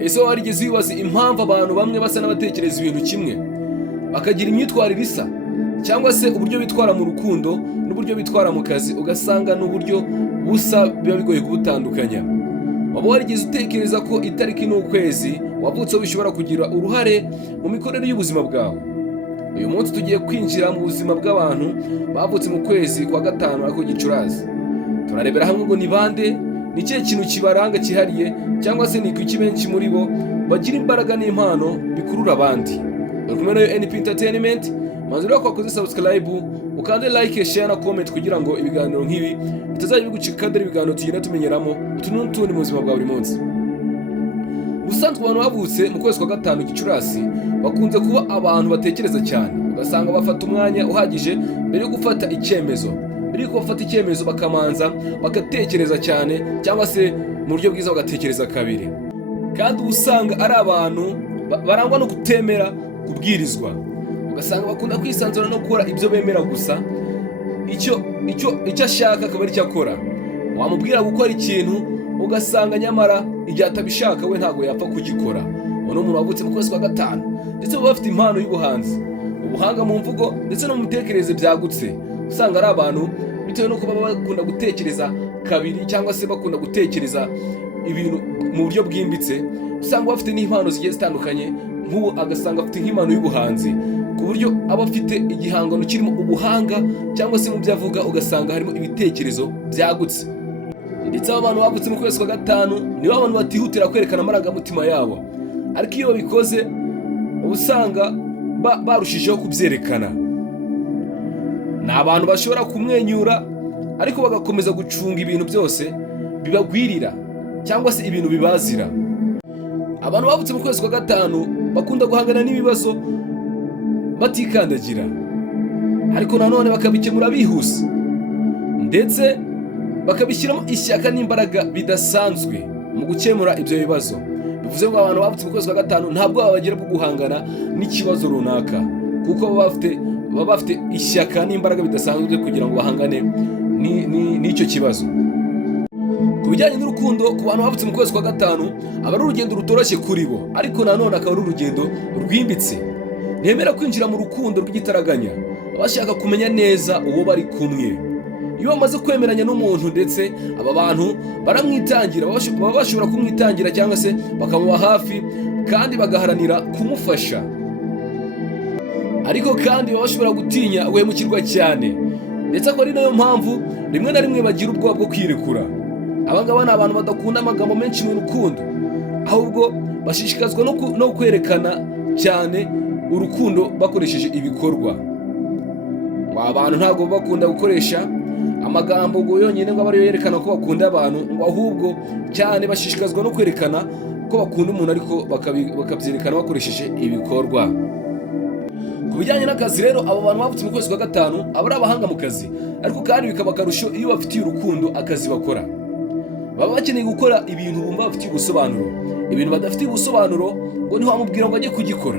Ese warigeze wibaza impamvu abantu bamwe basa n'abatekereza ibintu kimwe, bakagira imyitwarire isa, cyangwa se uburyo bitwara mu rukundo n'uburyo bitwara mu kazi ugasanga n'uburyo busa biba bigoye kubutandukanya? Waba warigeze utekereza ko itariki n'ukwezi wavutseho bishobora kugira uruhare mu mikorere y'ubuzima bwawe? Uyu munsi tugiye kwinjira mu buzima bw'abantu bavutse mu kwezi kwa gatanu ariko Gicurasi. Turarebera hamwe ngo ni bande, ni ikihe kintu kibaranga cyihariye, cyangwa se ni kuki benshi muri bo bagira imbaraga n'impano bikurura abandi. Uri kumwe nayo NP Entertainment, manzi rero ko wakoze subscribe, ukande like, share na comment kugira ngo ibiganiro nk'ibi bitazajya bigucika dore ibiganiro tugenda tumenyeramo n'utundi mu buzima bwa buri munsi. Ubusanzwe abantu bavutse mu kwezi kwa gatanu Gicurasi bakunze kuba abantu batekereza cyane, ugasanga bafata umwanya uhagije mbere yo gufata icyemezo. Mbere yo bafata icyemezo bakamanza bagatekereza cyane, cyangwa se mu buryo bwiza bagatekereza kabiri. Kandi usanga ari abantu barangwa no kutemera kubwirizwa, ugasanga bakunda kwisanzura no gukora ibyo bemera gusa, icyo ashaka akaba ari cyo akora. Wamubwira gukora ikintu ugasanga nyamara igihe atabishaka we ntabwo yapfa kugikora. Uno muntu wavutse mu kwezi kwa gatanu ndetse baba bafite impano y'ubuhanzi, ubuhanga mu mvugo ndetse no mu mitekerereze byagutse. Usanga ari abantu bitewe no kuba bakunda gutekereza kabiri, cyangwa se bakunda gutekereza ibintu mu buryo bwimbitse, usanga bafite n'impano zigiye zitandukanye. Nk'ubu agasanga afite nk'impano y'ubuhanzi ku buryo aba afite igihangano kirimo ubuhanga, cyangwa se mu byo avuga ugasanga harimo ibitekerezo byagutse. Ndetse aba bantu bavutse mu kwezi kwa gatanu nibo abantu batihutira kwerekana amarangamutima yabo, ariko iyo babikoze uba usanga barushijeho kubyerekana. Ni abantu bashobora kumwenyura ariko bagakomeza gucunga ibintu byose bibagwirira, cyangwa se ibintu bibazira. Abantu bavutse mu kwezi kwa gatanu bakunda guhangana n'ibibazo batikandagira, ariko nanone bakabikemura bihuse, ndetse bakabishyiramo ishyaka n'imbaraga bidasanzwe mu gukemura ibyo bibazo. Bivuze ngo abantu bavutse mu kwezi kwa gatanu ntabwo bagira bwo guhangana n'ikibazo runaka, kuko baba bafite ishyaka n'imbaraga bidasanzwe kugira ngo bahangane n'icyo kibazo. Ku bijyanye n'urukundo, ku bantu bavutse mu kwezi kwa gatanu aba ari urugendo rutoroshye kuri bo, ariko nanone akaba ari urugendo rwimbitse. Ntibemera kwinjira mu rukundo rw'igitaraganya, bashaka kumenya neza uwo bari kumwe. Iyo bamaze kwemeranya n'umuntu ndetse aba bantu baramwitangira, baba bashobora kumwitangira cyangwa se bakamuba hafi kandi bagaharanira kumufasha. Ariko kandi baba bashobora gutinya guhemukirwa cyane, ndetse akaba ari nayo mpamvu rimwe na rimwe bagira ubwoba bwo kwirekura. Aba ngaba ni abantu badakunda amagambo menshi mu rukundo, ahubwo bashishikazwa no kwerekana cyane urukundo bakoresheje ibikorwa. Abantu ntabwo bakunda gukoresha amagambo ngo yonyine ngo abariyo yerekana ko bakunda abantu, ngo ahubwo cyane bashishikazwa no kwerekana ko bakunda umuntu, ariko bakabyerekana bakoresheje ibikorwa. Ku bijyanye n'akazi rero, abo bantu bavutse mu kwezi kwa gatanu aba ari abahanga mu kazi, ariko kandi bikaba akarusho iyo bafitiye urukundo akazi bakora. Baba bakeneye gukora ibintu bumva bafitiye ubusobanuro. Ibintu badafitiye ubusobanuro ngo ntiwamubwira ngo ajye kugikora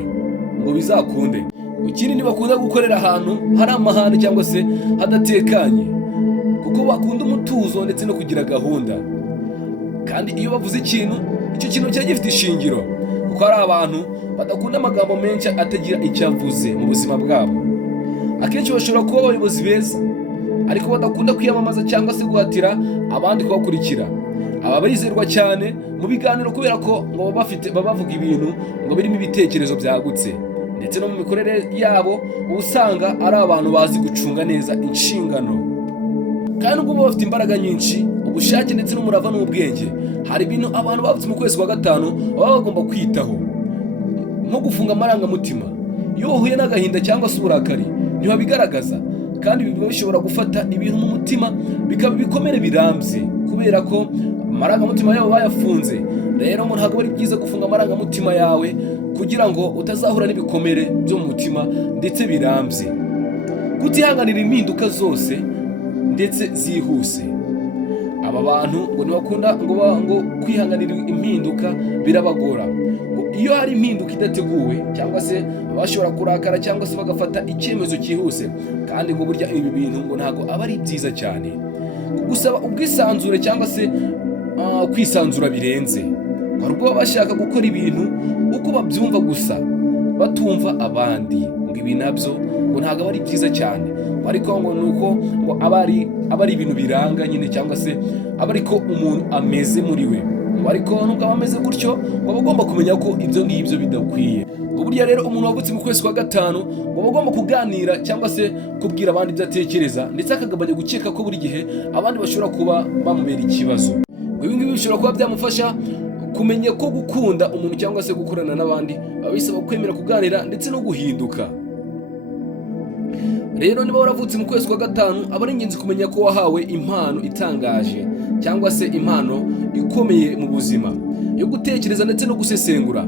ngo bizakunde. Ikindi ntibakunda gukorera ahantu hari amahane cyangwa se hadatekanye, kuko bakunda umutuzo ndetse no kugira gahunda. Kandi iyo bavuze ikintu, icyo kintu cyari gifite ishingiro, kuko ari abantu badakunda amagambo menshi atagira icyo avuze mu buzima bwabo. Akenshi bashobora kuba abayobozi beza, ariko badakunda kwiyamamaza cyangwa se guhatira abandi kubakurikira. Aba barizerwa cyane mu biganiro kubera ko ngo baba bavuga ibintu ngo birimo ibitekerezo byagutse, ndetse no mu mikorere yabo usanga ari abantu bazi gucunga neza inshingano. Kandi ubwo baba bafite imbaraga nyinshi, ubushake ndetse n'umurava n'ubwenge, hari ibintu abantu bavutse mu kwezi kwa gatanu baba bagomba kwitaho, nko gufunga amarangamutima. Iyo bahuye n'agahinda cyangwa se uburakari ntibabigaragaza, kandi biba bishobora gufata ibintu mu mutima bikaba ibikomere birambye, kubera ko amarangamutima yabo bayafunze. Rero ntabwo ari byiza gufunga amarangamutima yawe kugira ngo utazahura n'ibikomere byo mu mutima ndetse birambye. Kutihanganira impinduka zose ndetse zihuse. Aba bantu ngo ntibakunda ngo kwihanganira impinduka birabagora. Iyo hari impinduka idateguwe, cyangwa se bashobora kurakara cyangwa se bagafata icyemezo cyihuse, kandi ngo burya ibi bintu ngo ntabwo aba ari byiza cyane. Gusaba ubwisanzure cyangwa se kwisanzura birenze, hari ubwo baba bashaka gukora ibintu uko babyumva gusa batumva abandi, ngo ibi nabyo ngo ntabwo aba ari byiza cyane, ariko ngo ni uko ngo aba ari ibintu biranga nyine, cyangwa se aba ariko umuntu ameze muri we, ariko nubwo aba ameze gutyo ngo aba agomba kumenya ko ibyo ngibyo bidakwiye. Ngo burya rero umuntu wavutse mu kwezi kwa gatanu ngo aba agomba kuganira cyangwa se kubwira abandi ibyo atekereza, ndetse akagabanya gukeka ko buri gihe abandi bashobora kuba bamubera ikibazo. Ibi ngibi bishobora kuba byamufasha kumenya ko gukunda umuntu cyangwa se gukorana n'abandi biba bisaba kwemera kuganira ndetse no guhinduka. Rero niba waravutse mu kwezi kwa gatanu, aba ari ingenzi kumenya ko wahawe impano itangaje cyangwa se impano ikomeye mu buzima yo gutekereza ndetse no gusesengura.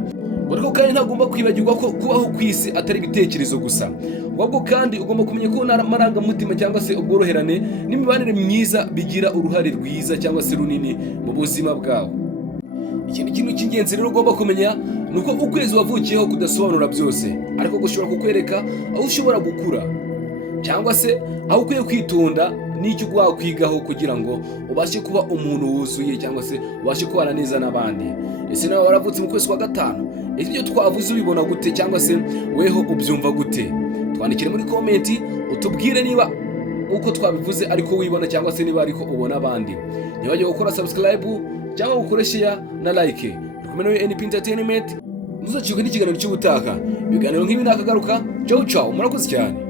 Ariko kandi ntagomba kwibagirwa ko kubaho ku isi atari ibitekerezo gusa, ahubwo kandi ugomba kumenya ko n'amarangamutima cyangwa se ubworoherane n'imibanire myiza bigira uruhare rwiza cyangwa se runini mu buzima bwawe. Ikindi kintu cy'ingenzi rero ugomba kumenya ni uko ukwezi wavukiyeho kudasobanura byose, ariko gushobora kukwereka aho ushobora gukura cyangwa se aho ukwiye kwitonda n'icyo wakwigaho kugira ngo ubashe kuba umuntu wuzuye cyangwa se ubashe kubana neza n'abandi. Ese nawe waravutse mu kwezi kwa gatanu, ibyo twavuze ubibona gute cyangwa se weho ubyumva gute? Twandikire muri komenti utubwire niba uko twabivuze ariko wibona cyangwa se niba ariko ubona abandi. Ntibagiwe gukora subscribe cyangwa gukora share na like. Kumwe na NP Entertainment, muzacikwe n'ikiganiro cy'ubutaka. Ibiganiro nk'ibi nakagaruka. Ciao ciao, murakoze cyane.